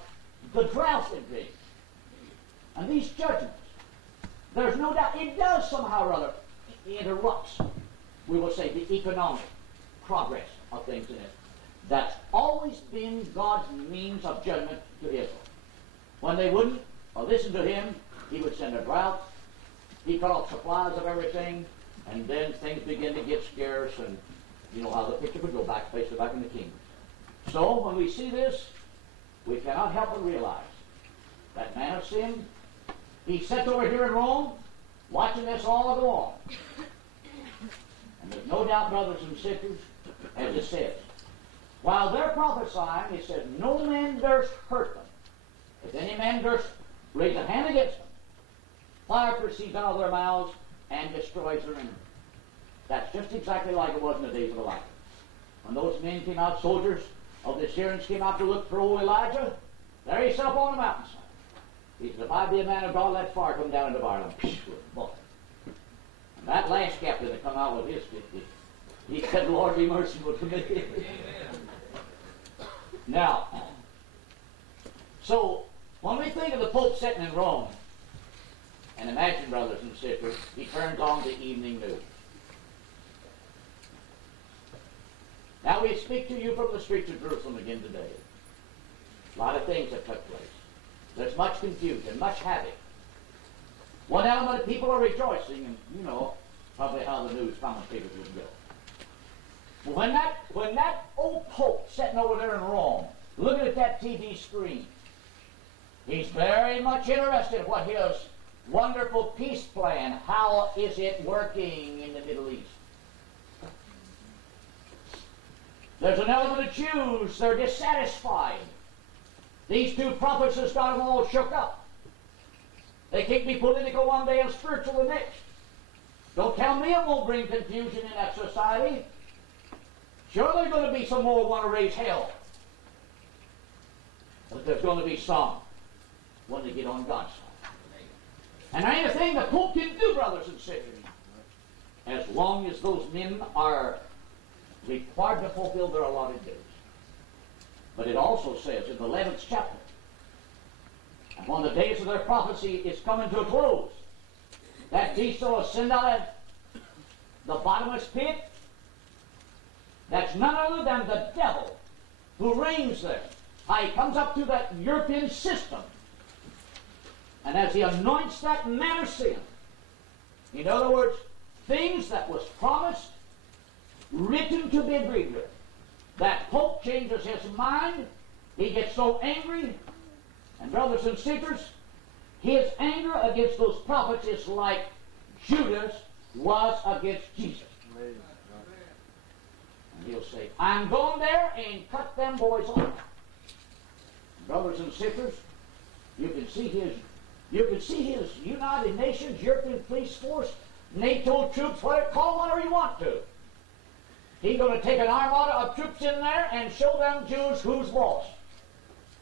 the drought in Greece, and these judgments, there's no doubt it does somehow or other interrupts, we will say, the economic progress of things in it. That's always been God's means of judgment to Israel. When they wouldn't listen to him, he would send a drought. He cut off supplies of everything, and then things begin to get scarce, and you know how the picture would go back, basically back in the kingdom. So when we see this, we cannot help but realize that man of sin, he sits over here in Rome, watching this all go on. And there's no doubt, brothers and sisters, as it says, while they're prophesying, it says, no man durst hurt them. If any man durst raise a hand against them, fire proceeds out of their mouths and destroys their enemies. That's just exactly like it was in the days of Elijah. When those men came out, soldiers of the Syrians came out to look for old Elijah, there he sat up on the mountainside. He said, if I be a man of God, let fire come down into Ireland. And that last captain that come out with his 50, he said, Lord, be merciful to me. Now, so when we think of the Pope sitting in Rome, and imagine, brothers and sisters, he turns on the evening news. Now we speak to you from the streets of Jerusalem again today. A lot of things have took place. There's much confusion, much havoc. One element of people are rejoicing, and you know probably how the news commentators would go. When that old Pope sitting over there in Rome, looking at that TV screen, he's very much interested in what his wonderful peace plan, how is it working in the Middle East? There's an element of Jews, they're dissatisfied. These two prophets has got them all shook up. They can't be political one day and spiritual the next. Don't tell me it won't bring confusion in that society. Sure, there's going to be some more who want to raise hell. But there's going to be some when they get on God's side. And there ain't a thing the Pope can do, brothers and sisters, as long as those men are required to fulfill their allotted days. But it also says in the 11th chapter, and when the days of their prophecy is coming to a close, that beast shall ascend out of the bottomless pit. That's none other than the devil who reigns there. He comes up through that European system, and as he anoints that man of sin, in other words, things that was promised, written to be agreed with, that Pope changes his mind, he gets so angry, and brothers and sisters, his anger against those prophets is like Judas was against Jesus. And he'll say, I'm going there and cut them boys off. Brothers and sisters, you can see his United Nations, European police force, NATO troops, call whatever you want to. He's going to take an armada of troops in there and show them Jews who's lost.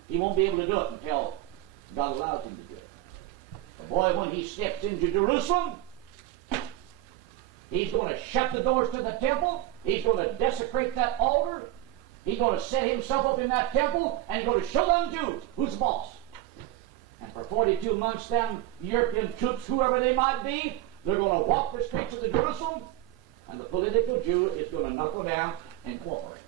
He won't be able to do it until God allows him to do it. But boy, when he steps into Jerusalem, he's going to shut the doors to the temple. He's going to desecrate that altar. He's going to set himself up in that temple, and he's going to show them Jews who's boss. And for 42 months, them European troops, whoever they might be, they're going to walk the streets of the Jerusalem, and the political Jew is going to knuckle down and cooperate.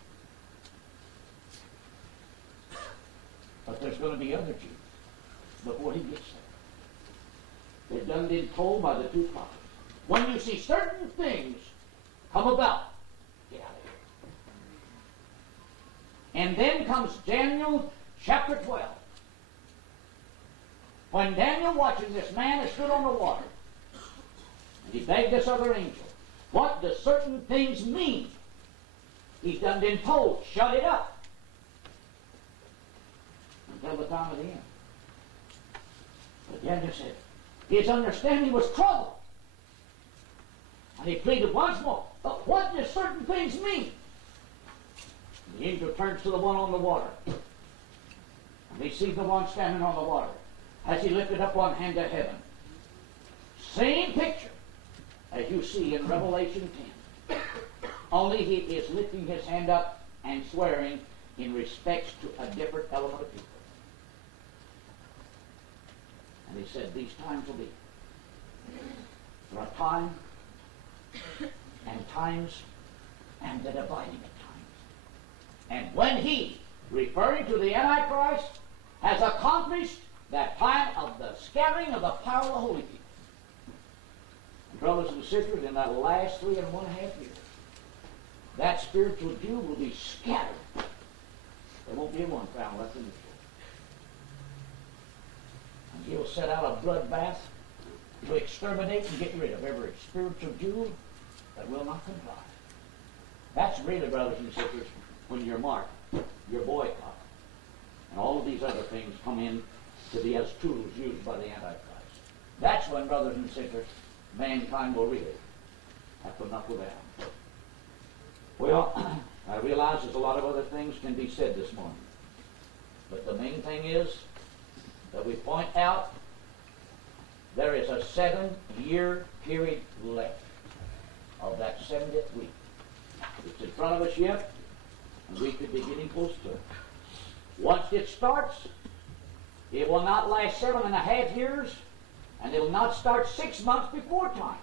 But there's going to be other Jews before he gets there. They've done been told by the two prophets. When you see certain things come about, get out of here. And then comes Daniel chapter 12. When Daniel watching this man that stood on the water, and he begged this other angel, what do certain things mean? He's done been told, shut it up until the time of the end. But Daniel said, his understanding was troubled. And he pleaded once more, but what do certain things mean? And the angel turns to the one on the water. And he sees the one standing on the water as he lifted up one hand to heaven. Same picture as you see in Revelation 10. Only he is lifting his hand up and swearing in respects to a different element of people. And he said, these times will be. There are time and times and the dividing of times. And when he, referring to the Antichrist, has accomplished that time of the scattering of the power of the Holy people. And brothers and sisters, in that last 3.5 years, that spiritual Jew will be scattered. There won't be one found left in the church. And he'll set out a bloodbath to exterminate and get rid of every spiritual Jew that will not comply. That's really, brothers and sisters, when you're marked, your boycott, and all of these other things come in to be as tools used by the Antichrist. That's when, brothers and sisters, mankind will really have to knuckle down. Well, I realize there's a lot of other things can be said this morning. But the main thing is that we point out there is a 7-year period left of that 70th week. It's in front of us yet, and we could be getting close to it. Once it starts, it will not last 7.5 years, and it will not start 6 months before time.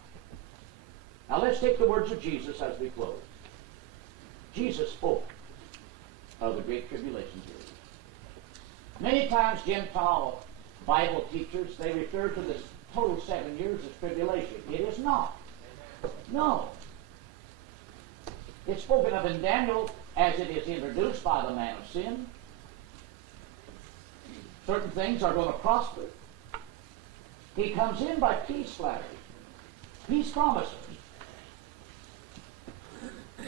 Now let's take the words of Jesus as we close. Jesus spoke of the Great Tribulation period. Many times Gentile Bible teachers, they refer to this total 7 years as tribulation. It is not. No. It's spoken of in Daniel as it is introduced by the man of sin. Certain things are going to prosper. He comes in by peace flattery, peace promises.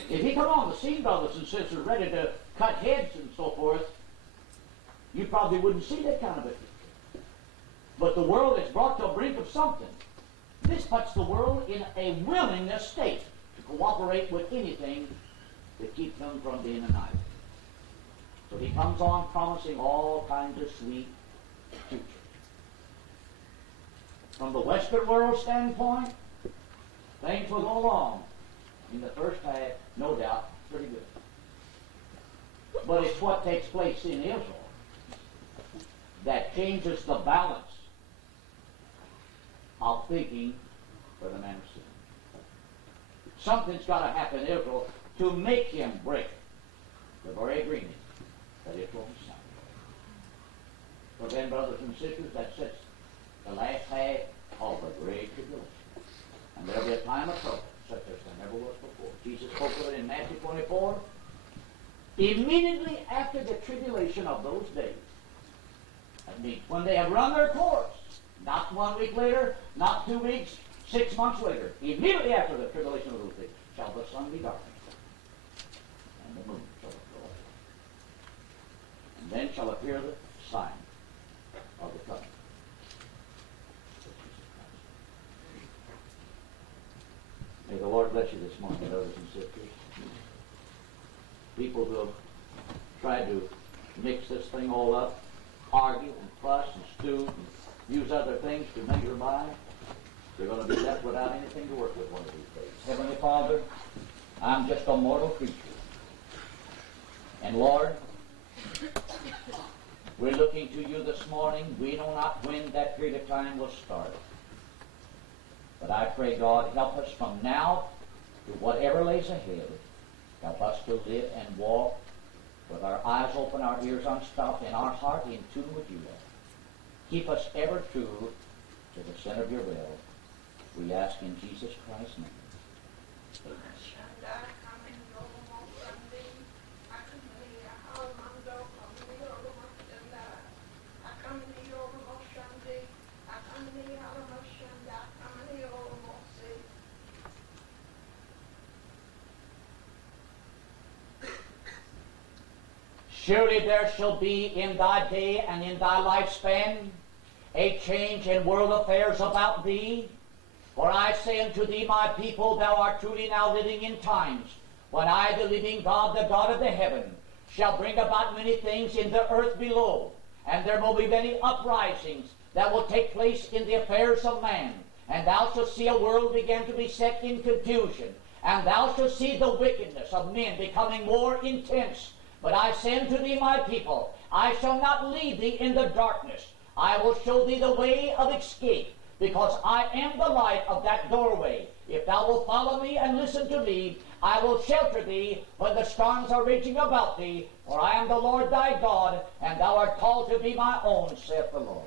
If he come on the scene, brothers and sisters, ready to cut heads and so forth, you probably wouldn't see that kind of a picture. But the world is brought to a brink of something. This puts the world in a willingness state to cooperate with anything to keep them from being annihilated. So he comes on promising all kinds of sweet future. From the Western world standpoint, things will go along in the first half, no doubt, pretty good. But it's what takes place in Israel that changes the balance of thinking for the man of sin. Something's got to happen in Israel to make him break the very agreement that Israel has signed. So then, brothers and sisters, that sets the last half of the great tribulation. And there'll be a time of trouble such as there never was before. Jesus spoke of it in Matthew 24. Immediately after the tribulation of those days, that means when they have run their course, not 1 week later, not 2 weeks, 6 months later, immediately after the tribulation of those days, shall the sun be darkened, and the moon shall go up. And then shall appear the sign of the coming. May the Lord bless you this morning, brothers and sisters. People who have tried to mix this thing all up, argue and fuss and stew and use other things to measure by, they're going to be left without anything to work with one of these days. Heavenly Father, I'm just a mortal creature. And Lord, we're looking to you this morning. We know not when that period of time will start. But I pray, God, help us from now to whatever lays ahead. Help us to live and walk with our eyes open, our ears unstopped, and our heart in tune with you, Lord. Keep us ever true to the center of your will. We ask in Jesus Christ's name. Amen. Surely there shall be in thy day and in thy lifespan a change in world affairs about thee. For I say unto thee, my people, thou art truly now living in times when I, the living God, the God of the heaven, shall bring about many things in the earth below. And there will be many uprisings that will take place in the affairs of man. And thou shalt see a world begin to be set in confusion. And thou shalt see the wickedness of men becoming more intense. But I say unto thee, my people, I shall not leave thee in the darkness. I will show thee the way of escape, because I am the light of that doorway. If thou wilt follow me and listen to me, I will shelter thee when the storms are raging about thee, for I am the Lord thy God, and thou art called to be my own, saith the Lord.